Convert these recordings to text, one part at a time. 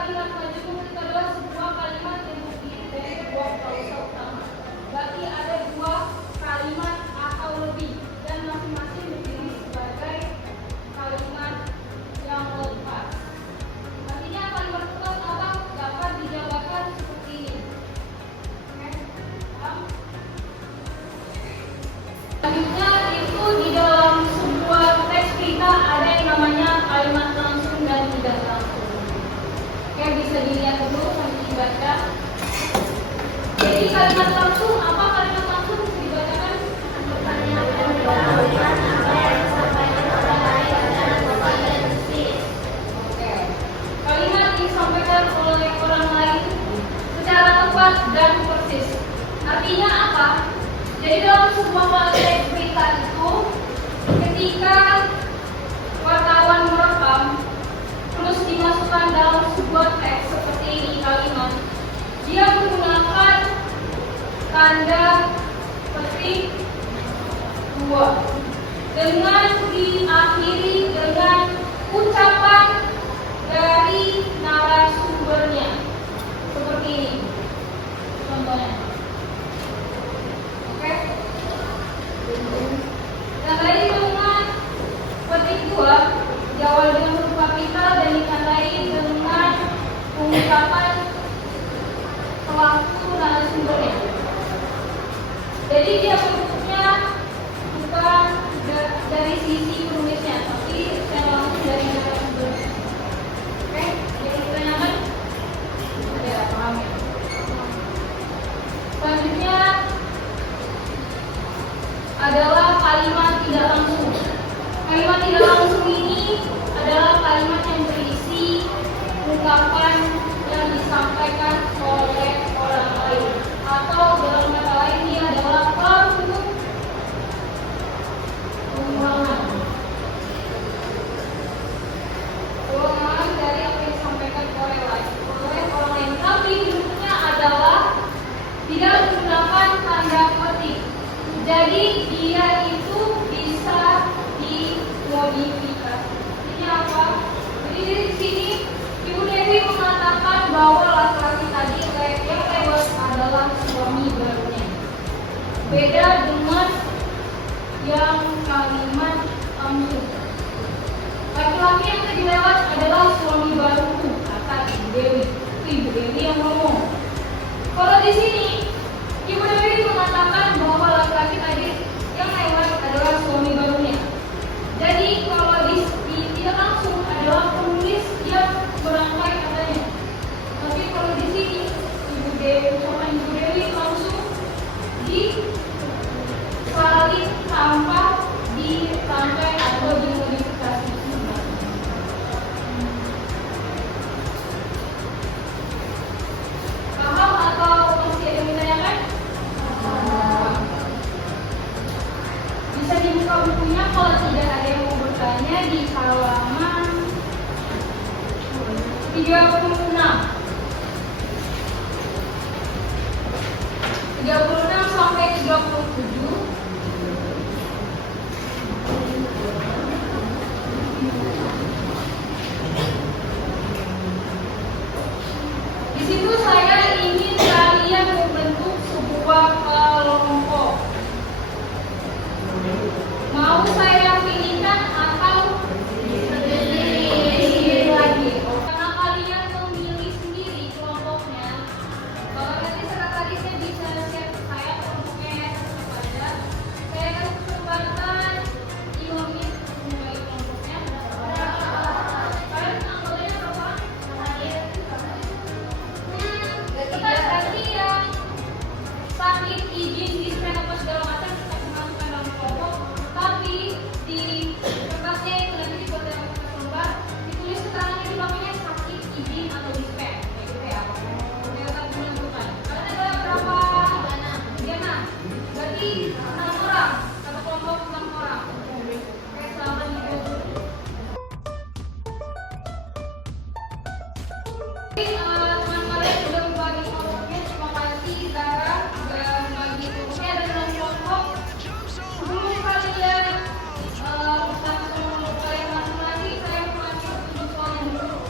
kalimat maju mundur adalah sebuah kalimat yang terdiri dari dua klausa utama. Berarti ada dua kalimat atau lebih dan masing-masing berdiri sebagai kalimat yang lepas. Artinya kalimat lepas apa? Dapat dijabarkan seperti ini. Selanjutnya itu di dalam sebuah teks kita ada yang namanya kalimat langsung dan tidak langsung. Oke, bisa dilihat dulu sambil dibaca. Jadi kalimat langsung, apa kalimat langsung bisa dibacakan? Pertanyaan apa yang disampaikan orang lain adalah tepat dan persis. Oke. Kalimat disampaikan oleh orang lain secara tepat dan persis. Artinya apa? Jadi dalam sebuah konteks berita itu, ketika wartawan merekam, terus dimasukkan dalam sebuah teks seperti ini kalimat, dia menggunakan tanda petik 2 dengan diakhiri dengan ucapan dari narasumbernya seperti ini contohnya. Oke. Yang lain dengan petik 2 diawali dengan huruf kapital dan ditandai dengan ungkapan pelaku narasumbernya. Jadi dia bentuknya bukan dari sisi penulisnya, tapi secara langsung dari narasumbernya. Oke, jadi kita nyaman? Ada paham ya? Selanjutnya adalah kalimat tidak langsung. Kalimat tidak langsung ini adalah kalimat yang berisi ungkapan yang disampaikan oleh orang lain, atau dalam kata lain dia adalah pelaku pengulangan dari apa yang disampaikan oleh orang lain. Tapi bentuknya adalah tidak menggunakan tanda petik. Jadi dia itu bisa dimodifikasi. Ini apa? Jadi di sini Ibu Dewi mengatakan bahwa laki-laki tadi yang lewat adalah suami barunya. Beda dengan yang kalimat langsung. Laki-laki yang tadi lewat adalah suami baruku, kata Ibu Dewi. Ibu Dewi yang ngomong. Kalau di sini Ibu Dewi mengatakan bahwa laki-laki tadi yang lewat adalah suami barunya. Jadi kalau tidak langsung adalah penulis yang merangkai katanya. Tapi kalau di sini Ibu Dewi langsung disalin tanpa dirangkai atau dimodifikasi. Paham atau masih ada yang ditanyakan? Bisa dibuka bukunya kalau tidak ada yang mau bertanya di halaman 36 sampai 37. Di situ saya ingin kalian membentuk sebuah kelompok. Mau saya pilihkan atau sendiri lagi? Karena kalian memilih sendiri kelompoknya, nanti sekretarisnya bisa share ke saya kelompoknya kepada saya akan kesempatan Iwamin memulai kelompoknya. Kalian anggotanya berapa? Kita ganti yang sakit izin dispen apa segala macam kita masukkan dalam kelompok. Tapi di kertasnya itu nanti dibuat dalam kertas lembar, ditulis keterangannya di belakangnya sakit izin atau dispen, kayak gitu ya. Oke, tetap menentukan. Kalian ada berapa? 36. Berarti 6 orang. Satu kelompok 6 orang. Oke, selamat hidup. Teman kalian sudah membagi kelompoknya. Terima kasih Zara sudah membagi kelompoknya ada 6 kelompok. Sebelum kalian kalian masuk lagi, saya mau kasih 7 soalnya dulu.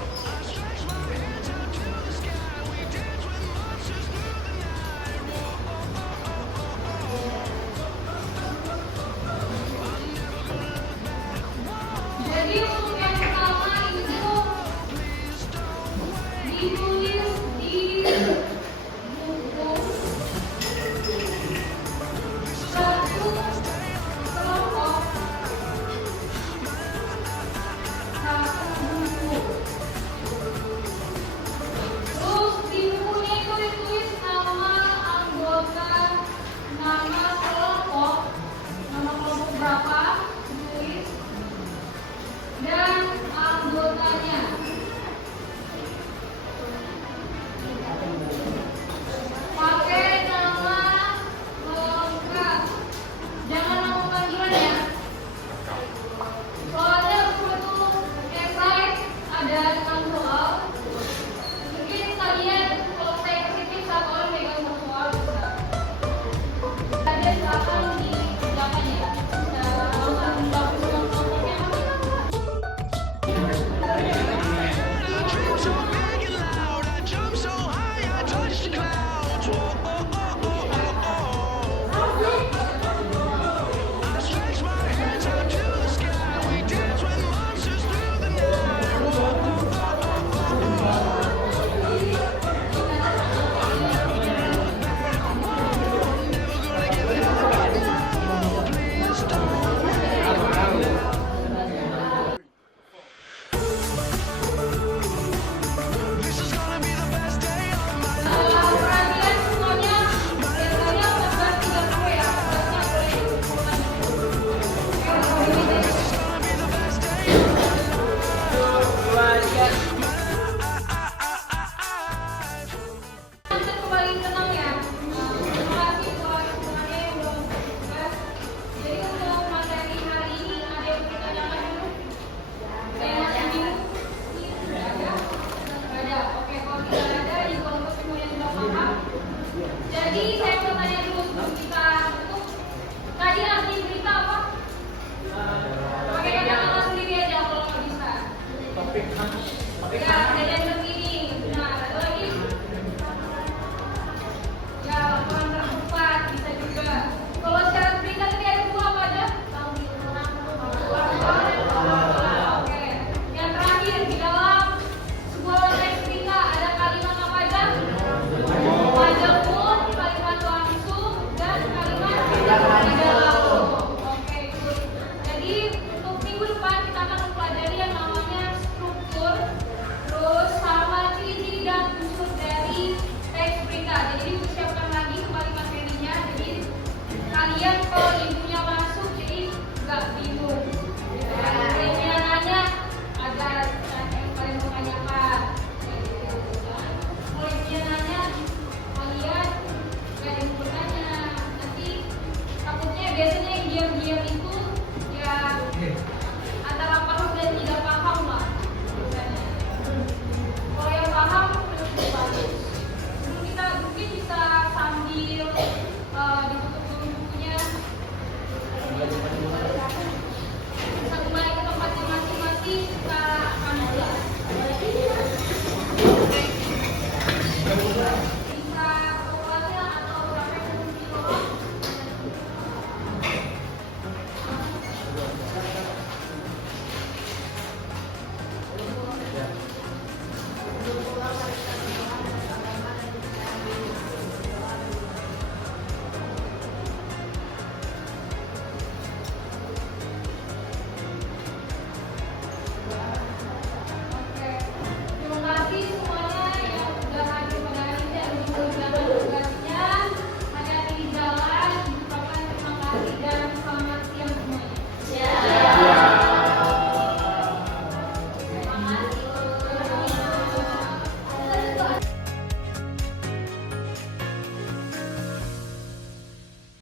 ditulis di buku satu kelompok satu buku. Terus di bukunya itu ditulis nama anggota, nama kelompok berapa ditulis, dan anggotanya. Pakai nama lengkap, jangan nama panggilan ya. Soalnya waktu esai ada 6 soal. Mungkin kalian kalau saya kasih tips satu orang megang satu soal bisa. Ada silakan dikerjakan ya. Jadi saya mau tanya dulu sebelum kita tutup. Tadi ahli berita apa? Pakai kata-kata sendiri aja kalau nggak bisa. Ya, ada yang begini. Nah, ada lagi. Ya, laporan tercepat bisa juga. Kalau syarat berita tadi ada 2 apa aja? Oke. Yang terakhir di dalam sebuah teks berita ada kalimat apa aja? Wajahmu, kalimat langsung, dan kalimat tidak langsung. Oke, good. Jadi untuk minggu depan kita akan mempelajari yang namanya struktur, terus sama ciri-ciri dan unsur dari teks berita. Jadi dipersiapkan lagi kembali materinya. Jadi kalian kalau ibunya masuk jadi nggak bingung. Ibunya nanya ada yang kalian mau tanyakan. Kalau ibunya nanya kalian gak ada yang bertanya, nanti takutnya biasanya yang diam-diam itu ya antara paham dan tidak paham lah biasanya. Kalau yang paham lebih bagus. Sebelum kita mungkin bisa sambil ditutup dulu bukunya, bisa kembali ke tempatnya masing-masing, kita akan mulai.